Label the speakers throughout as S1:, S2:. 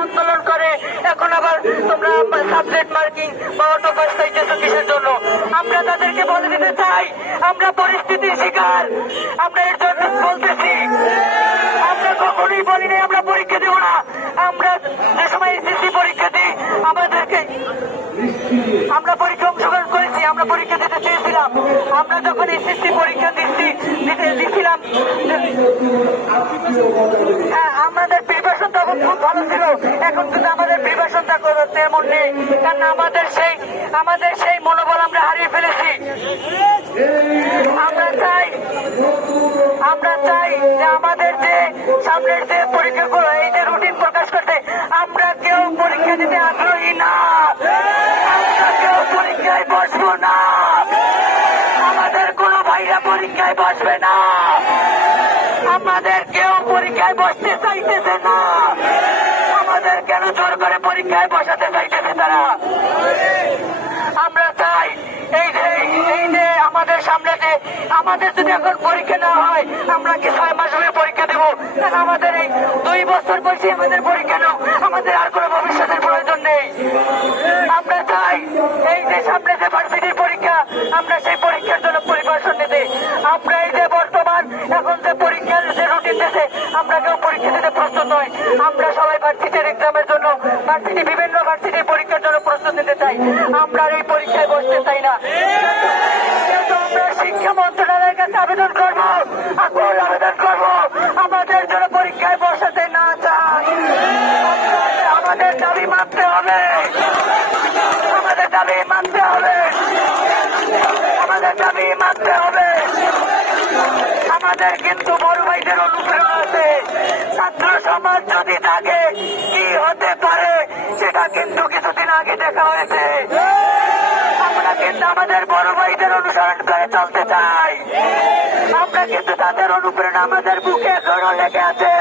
S1: আন্দোলন করে। এখন আবার তোমরা সাবজেক্ট মার্কিং বা অটো পাস চাইতেছো কিসের জন্য? আমরা তাদেরকে বলে দিতে চাই, আমরা পরিস্থিতির শিকার। আমরা এর জন্য বলতেছি, আমরা কখনোই বলি নাই, আমরা পরীক্ষা দেবো না। আমরা যে সময় এসএসসি পরীক্ষা দিই, আমাদেরকে আমরা পরীক্ষা অংশগ্রহণ করেছি, আমরা পরীক্ষা দিতে চেয়েছিলাম। আমরা যখন এসএসসি পরীক্ষা দিচ্ছি, দিতে দিচ্ছিলাম হ্যাঁ আমাদের প্রিপারেশন তখন খুব ভালো ছিল এখন কিন্তু আমাদের প্রিপারেশনটা তেমন নেই। কারণ আমাদের সেই আমাদের সেই মনোবল আমরা হারিয়ে ফেলেছি। আমরা চাই আমরা চাই যে আমাদের যে সামনের যে পরীক্ষাগুলো, এই যে রুটিন প্রকাশ করছে আমরা কেউ পরীক্ষা দিতে আগ্রহী না। আমরা কেউ পরীক্ষায় বসবো না। আমাদের কোনো ভাইরা পরীক্ষায় বসবে না। আমাদের কেউ পরীক্ষায় বসতে চাইতেছে না আমাদের কেন জোর করে পরীক্ষায় বসাতে চাইতেছে তারা। আমরা চাই এই যে এই যে আমাদের সামনে যে আমাদের যদি এখন পরীক্ষা না হয়, আমরা কি ছয় মাস ধরে পরীক্ষা দেবো? তাহলে আমাদের এই দুই বছর বয়সে আমাদের পরীক্ষা নাও। আমাদের আর কোনো ভবিষ্যতের প্রয়োজন নেই আমরা চাই এই যে সামনে যে ভার্সিটির পরীক্ষা আমরা সেই পরীক্ষার জন্য পরিবেশন নিতে আমরা এই যে বর্তমান এখন যে পরীক্ষার যে রুটিন দিতে আমরা কেউ পরীক্ষা প্রস্তুত নয় আমরা সবাই ভার্সিটির এক্সামের জন্য ভার্সিটি বিভিন্ন ভার্সিটির পরীক্ষার জন্য প্রস্তুত নিতে চাই। আমরা এই পরীক্ষায় বসতে চাই না। শিক্ষা মন্ত্রণালয়ের কাছে আবেদন করব, আকুল আবেদন করব, আমাদের জন্য পরীক্ষায় বসাতে না চাই। আমাদের দাবি মানতে হবে। আমাদের দাবি মানতে হবে। আমাদের দাবি মানতে হবে। আমাদের কিন্তু বড় ভাইদের অনুপ্রেরণা আছে। ছাত্র সমাজ যদি থাকে, কি হতে পারে, সেটা কিন্তু কিছুদিন আগে দেখা হয়েছে। আমরা কিন্তু আমাদের বড় ভাইদের অনুসরণ করে চলতে চাই। আমরা কিন্তু তাদের অনুপ্রেরণা আমাদের বুকে লেগে আছে।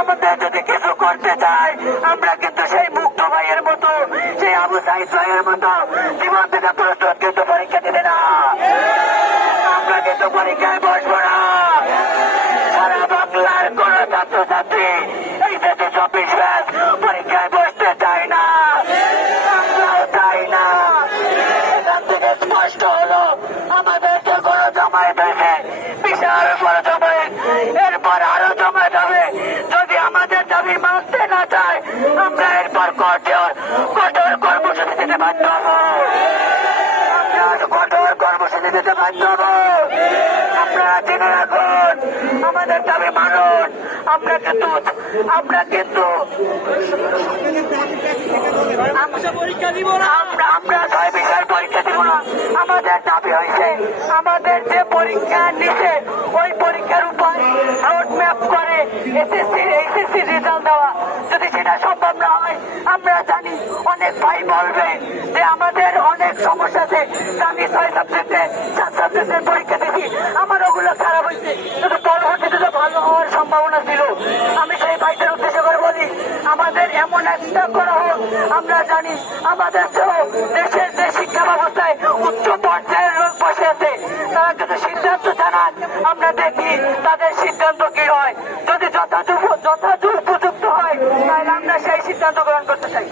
S1: আমাদের যদি কিছু করতে চাই আমরা কিন্তু সেই মুক্ত ভাইয়ের মতো, সেই আবু সাইদ ভাইয়ের মতো জীবন থেকে প্রস্তুত কিন্তু পরীক্ষা দিবে না। আমরা কিন্তু পরীক্ষায় বসবো চব্বিশ পরীক্ষায় বসতে চায় না আমরাও চাই না এখান থেকে স্পষ্ট হলো আমাদের যে কোনো জমায়েত হয়েছে বিশাল বড় জমায়েত এরপর আরও জমায়েত হবে যদি আমাদের দাবি মানতে না চায় আমরা এরপর কঠোর কঠোর কর্মসূচি দিতে বাধ্য হব আমরা কঠোর কর্মসূচি দিতে বাধ্য হব জেনে রাখুন। আমাদের দাবি মানুন। আমরা কিন্তু আমরা কিন্তু আমাদের হয়েছে, আমাদের যে পরীক্ষা নিছে, ওই পরীক্ষার উপায় রোড ম্যাপ করে এসএসসি এইচএসসি রেজাল্ট দেওয়া। যদি সেটা সম্ভব জানি, অনেক ভাই বলবে যে আমাদের অনেক সমস্যা আছে। আমি ছয় সাবজেক্টে, চার সাবজেক্টের পরীক্ষা দিছি। আমার ওগুলো খারাপ হয়েছে। কিন্তু পরবর্তীতে তো ভালো হওয়ার সম্ভাবনা ছিল। আমি সেই ভাইদের উদ্দেশ্য করে বলি, আমাদের এমন একটা করা হোক আমরা জানি আমাদের দেশের যে শিক্ষা ব্যবস্থায় উচ্চ পর্যায়ের লোক বসে আছে, তারা যদি সিদ্ধান্ত জানান, আমরা দেখি তাদের সিদ্ধান্ত কি হয়। যদি যথাযথ যথাযথ তাহলে আমরা সেই সিদ্ধান্ত গ্রহণ করতে চাই।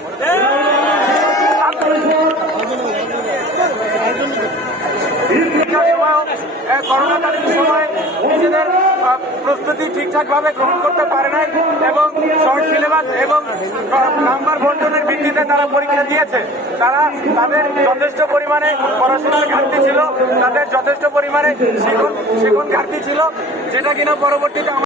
S2: সময় নিজেদের প্রস্তুতি ঠিকঠাক ভাবে গ্রহণ করতে পারে নাই এবং শর্ট সিলেবাস এবং নাম্বার বন্টনের ভিত্তিতে তারা পরীক্ষা দিয়েছে। তারা তাদের যথেষ্ট পরিমাণে পড়াশোনার ঘাটতি ছিল, তাদের যথেষ্ট পরিমাণে শিখন শিখন ঘাটতি ছিল, যেটা কিনা পরবর্তীতে